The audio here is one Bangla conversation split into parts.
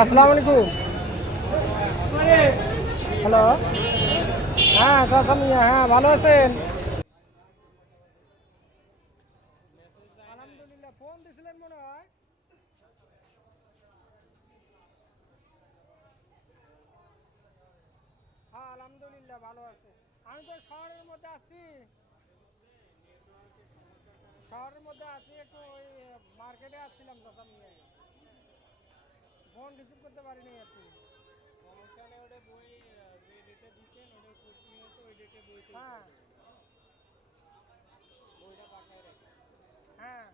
আসসালামু আলাইকুম। হ্যালো, হ্যাঁ চাচা মিয়া, হ্যাঁ ভালো আছেন? আলহামদুলিল্লাহ। ফোন দিছিলেন মনে হয়। হ্যাঁ আলহামদুলিল্লাহ ভালো আছে। আমি তো শহরের মধ্যে আছি, একটু ওই মার্কেটে আসছিলাম চাচা মিয়া, ফোন রিসিভ করতে পারিনি আর কি। সমস্যা নেই, ওটা বই যে ডেটে দিচ্ছেন ওটা পোস্টিং হচ্ছে, ওই ডেটে বইতে হ্যাঁ বইটা পাঠায় রাখি। হ্যাঁ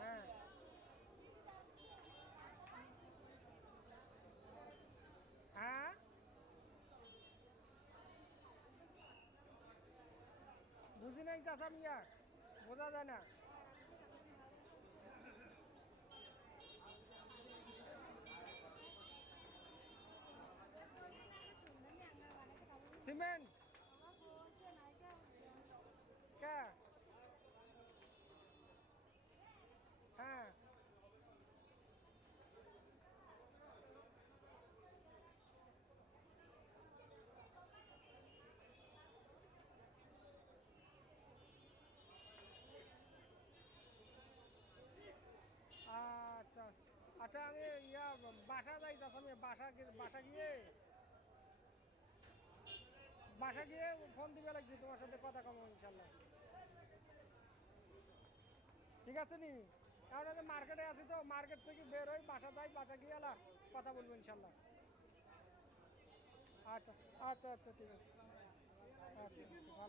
হ্যাঁ হ্যাঁ বুঝি নাই চাচা মিয়া, বোঝা যায় না। সিমেন্ট কে? হ্যাঁ আচ্ছা আচ্ছা, আমি বাসা যাই চাচা মিয়া, বাসা গিয়ে ফোন দিবে লাগছে, তোমার সাথে কথা কম ইনশাল্লাহ। ঠিক আছে নি? কারণ আমি মার্কেটে আছি, তো মার্কেট থেকে বের হই, বাসা যাই, বাসা গিয়ে কথা বলবো ইনশাল্লাহ। আচ্ছা আচ্ছা আচ্ছা, ঠিক আছে। আচ্ছা ভালো।